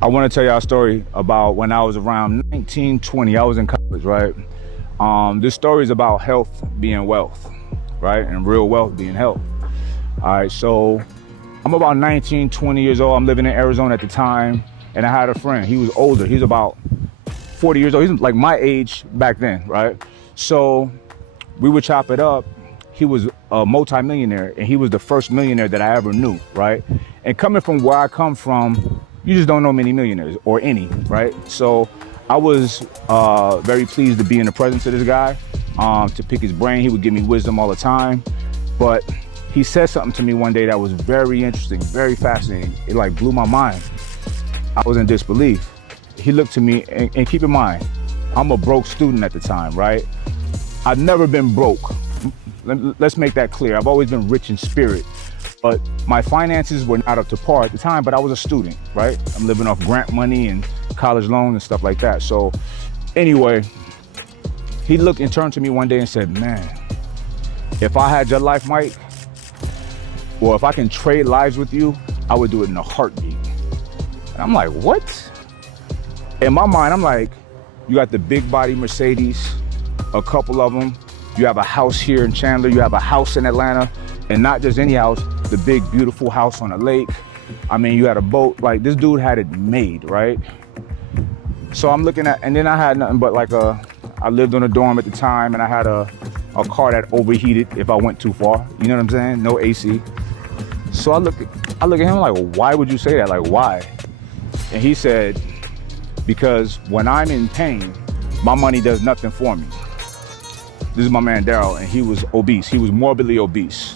I want to tell y'all a story about when I was around 19, 20. I was in college, right? This story is about health being wealth, right? And real wealth being health. All right, so I'm about 19, 20 years old. I'm living in Arizona at the time, and I had a friend. He was older. He was about 40 years old. He's like my age back then, right? So we would chop it up. He was a multimillionaire, and he was the first millionaire that I ever knew, right? And coming from where I come from, you just don't know many millionaires or any, right? So I was very pleased to be in the presence of this guy, to pick his brain. He would give me wisdom all the time. But he said something to me one day that was very interesting, very fascinating. It like blew my mind. I was in disbelief. He looked to me, and keep in mind, I'm a broke student at the time, right? I've never been broke. Let's make that clear. I've always been rich in spirit, but my finances were not up to par at the time, but I was a student, right? I'm living off grant money and college loans and stuff like that. So anyway, he looked and turned to me one day and said, man, if I had your life, Mike, or if I can trade lives with you, I would do it in a heartbeat. And I'm like, what? In my mind, I'm like, you got the big body Mercedes, a couple of them. You have a house here in Chandler. You have a house in Atlanta, and not just any house, the big, beautiful house on a lake. I mean, you had a boat. Like, this dude had it made, right? So I'm looking at, and then I had nothing but like I lived on a dorm at the time, and I had a car that overheated if I went too far. You know what I'm saying? No AC. So I look at him like, well, why would you say that? Like, why? And he said, because when I'm in pain, my money does nothing for me. This is my man Daryl, and he was obese. He was morbidly obese.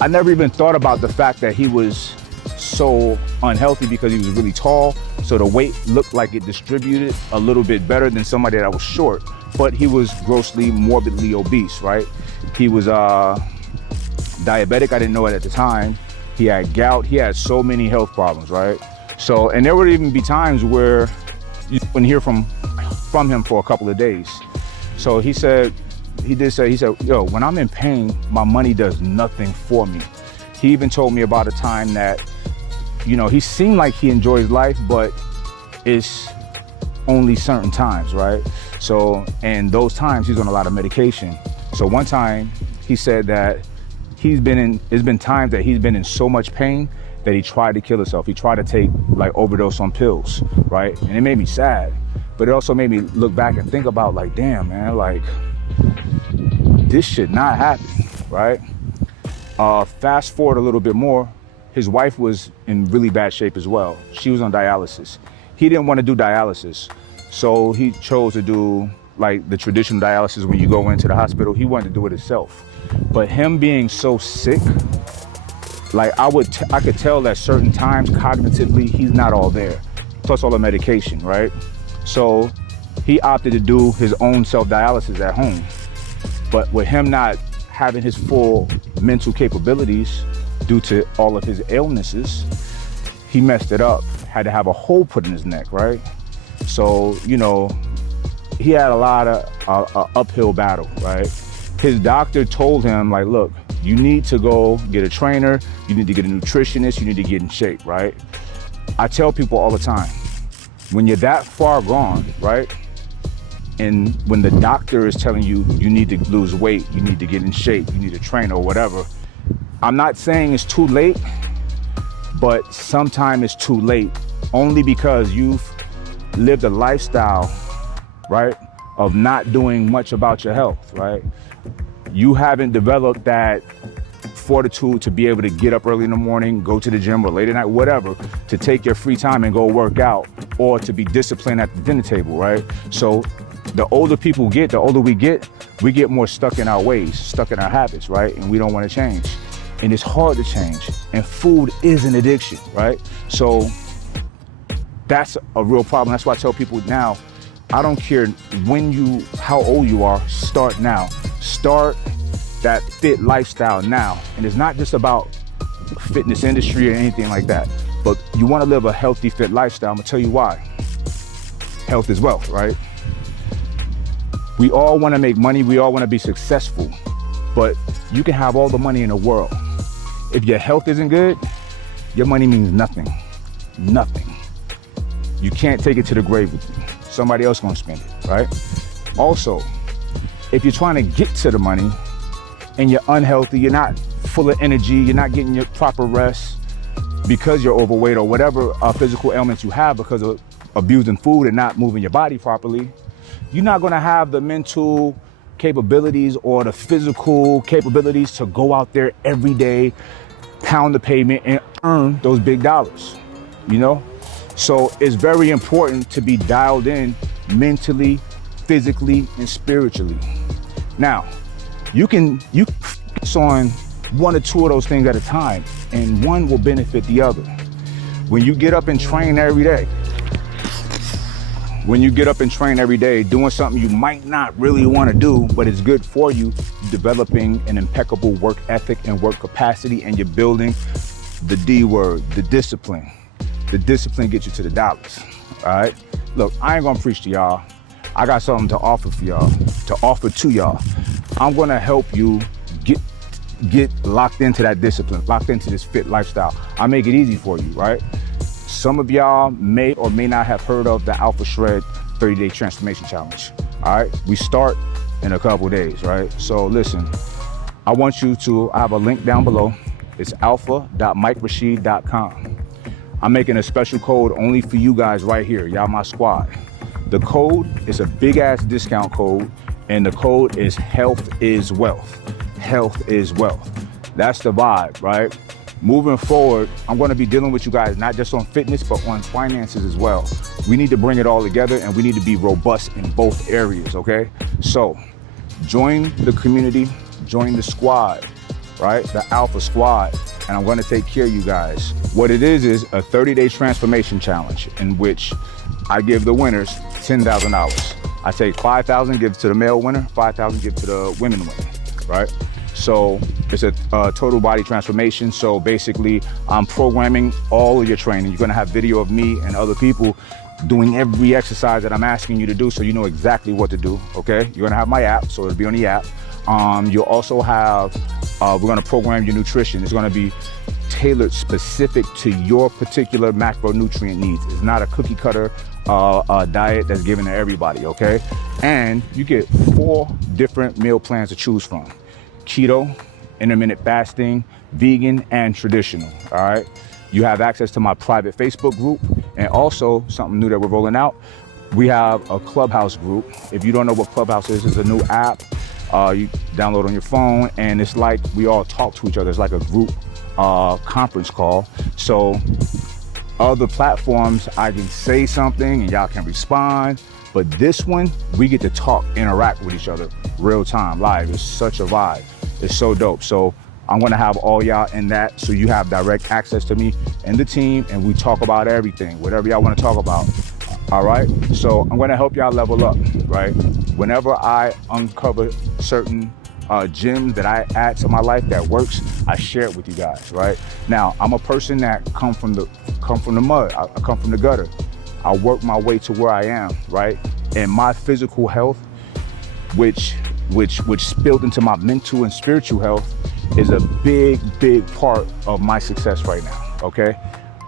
I never even thought about the fact that he was so unhealthy because he was really tall, so the weight looked like it distributed a little bit better than somebody that was short, but he was grossly morbidly obese, right? He was diabetic. I didn't know it at the time. He had gout. He had so many health problems, right? So, and there would even be times where you wouldn't hear from him for a couple of days. So he said, yo, when I'm in pain, my money does nothing for me. He even told me about a time that, you know, he seemed like he enjoys life, but it's only certain times, right? So, and those times he's on a lot of medication. So one time he said that there's been times that he's been in so much pain that he tried to kill himself. He tried to take like overdose on pills, right? And it made me sad, but it also made me look back and think about like, damn, man, like this should not happen, right? Fast forward a little bit more, his wife was in really bad shape as well. She was on dialysis. He didn't want to do dialysis, so he chose to do like the traditional dialysis when you go into the hospital. He wanted to do it himself. But him being so sick, like I could tell that certain times cognitively he's not all there, plus all the medication, right? So he opted to do his own self-dialysis at home. But with him not having his full mental capabilities due to all of his illnesses, he messed it up, had to have a hole put in his neck, right? So, you know, he had a lot of uphill battle, right? His doctor told him like, look, you need to go get a trainer, you need to get a nutritionist, you need to get in shape, right? I tell people all the time, when you're that far gone, right? And when the doctor is telling you, you need to lose weight, you need to get in shape, you need to train or whatever, I'm not saying it's too late, but sometimes it's too late only because you've lived a lifestyle, right, of not doing much about your health, right? You haven't developed that fortitude to be able to get up early in the morning, go to the gym or late at night, whatever, to take your free time and go work out, or to be disciplined at the dinner table, right? So the older people get, the older we get more stuck in our ways, stuck in our habits, right? And we don't want to change. And it's hard to change. And food is an addiction, right? So that's a real problem. That's why I tell people now, I don't care how old you are, start now. Start that fit lifestyle now. And it's not just about fitness industry or anything like that, but you want to live a healthy, fit lifestyle. I'm gonna tell you why. Health is wealth, right? We all want to make money. We all want to be successful, but you can have all the money in the world. If your health isn't good, your money means nothing, nothing. You can't take it to the grave with you. Somebody else gonna spend it, right? Also, if you're trying to get to the money and you're unhealthy, you're not full of energy, you're not getting your proper rest because you're overweight or whatever physical ailments you have because of abusing food and not moving your body properly, you're not gonna have the mental capabilities or the physical capabilities to go out there every day, pound the pavement and earn those big dollars, you know? So it's very important to be dialed in mentally, physically, and spiritually. Now, you focus on one or two of those things at a time, and one will benefit the other. When you get up and train every day, doing something you might not really want to do, but it's good for you, developing an impeccable work ethic and work capacity, and you're building the D word, the discipline. The discipline gets you to the dollars, all right? Look, I ain't gonna preach to y'all. I got something to offer to y'all. I'm gonna help you get locked into that discipline, locked into this fit lifestyle. I make it easy for you, right? Some of y'all may or may not have heard of the Alpha Shred 30-Day Transformation Challenge, all right? We start in a couple days, right? So listen, I want you to, I have a link down below. It's alpha.mikerashid.com. I'm making a special code only for you guys right here, y'all my squad. The code is a big ass discount code, and the code is health is wealth. Health is wealth. That's the vibe, right? Moving forward, I'm gonna be dealing with you guys not just on fitness, but on finances as well. We need to bring it all together, and we need to be robust in both areas, okay? So, join the community, join the squad, right? The Alpha Squad, and I'm gonna take care of you guys. What it is a 30-day transformation challenge in which I give the winners $10,000. I take 5,000, give to the male winner, 5,000 give to the women winner, right? So it's a total body transformation. So basically, I'm programming all of your training. You're gonna have video of me and other people doing every exercise that I'm asking you to do, so you know exactly what to do, okay? You're gonna have my app, so it'll be on the app. You'll also have, we're gonna program your nutrition. It's gonna be tailored specific to your particular macronutrient needs. It's not a cookie cutter diet that's given to everybody, okay? And you get 4 different meal plans to choose from: keto, intermittent fasting, vegan, and traditional, all right? You have access to my private Facebook group, and also something new that we're rolling out. We have a Clubhouse group. If you don't know what Clubhouse is, it's a new app you download on your phone, and it's like we all talk to each other. It's like a group conference call. So other platforms, I can say something and y'all can respond, but this one, we get to talk, interact with each other real time, live. It's such a vibe. It's so dope. So I'm gonna have all y'all in that, so you have direct access to me and the team, and we talk about everything, whatever y'all wanna talk about. All right, so I'm gonna help y'all level up, right? Whenever I uncover certain gems that I add to my life that works, I share it with you guys, right? Now, I'm a person that come from the mud, I come from the gutter. I work my way to where I am, right? And my physical health, which spilled into my mental and spiritual health, is a big part of my success right now, okay?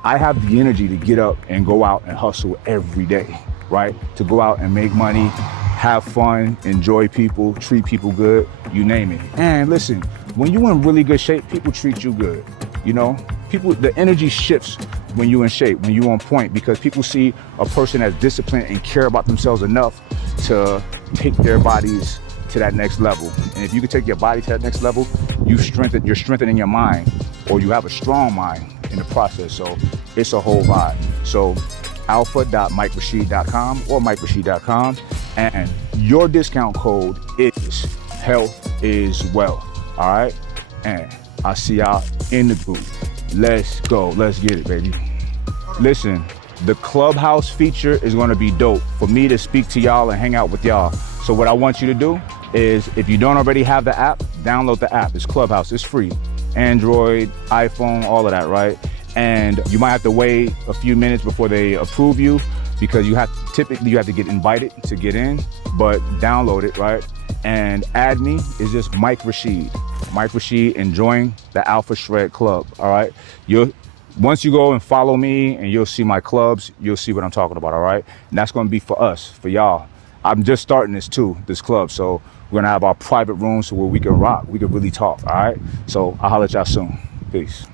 I have the energy to get up and go out and hustle every day, right? To go out and make money, have fun, enjoy people, treat people good, you name it. And listen, when you're in really good shape, people treat you good, you know? The energy shifts when you're in shape, when you're on point, because people see a person that's disciplined and care about themselves enough to take their bodies to that next level. And if you can take your body to that next level, you're strengthening your mind, or you have a strong mind in the process. So it's a whole vibe. So alpha.mikerashid.com or mikerashid.com, and your discount code is health is wealth. All right, and I'll see y'all in the booth. Let's go. Let's get it, baby. Listen, the Clubhouse feature is going to be dope for me to speak to y'all and hang out with y'all. So what I want you to do is, if you don't already have the app, download the app. It's Clubhouse. It's free. Android, iPhone, all of that, right? And you might have to wait a few minutes before they approve you, because typically you have to get invited to get in, but download it, right? And add me is just Mike Rashid. Mike Rashid, and join the Alpha Shred Club, all right? Once you go and follow me and you'll see my clubs, you'll see what I'm talking about, all right? And that's going to be for us, for y'all. I'm just starting this too, this club. So we're going to have our private rooms where we can rock. We can really talk, all right? So I'll holler at y'all soon. Peace.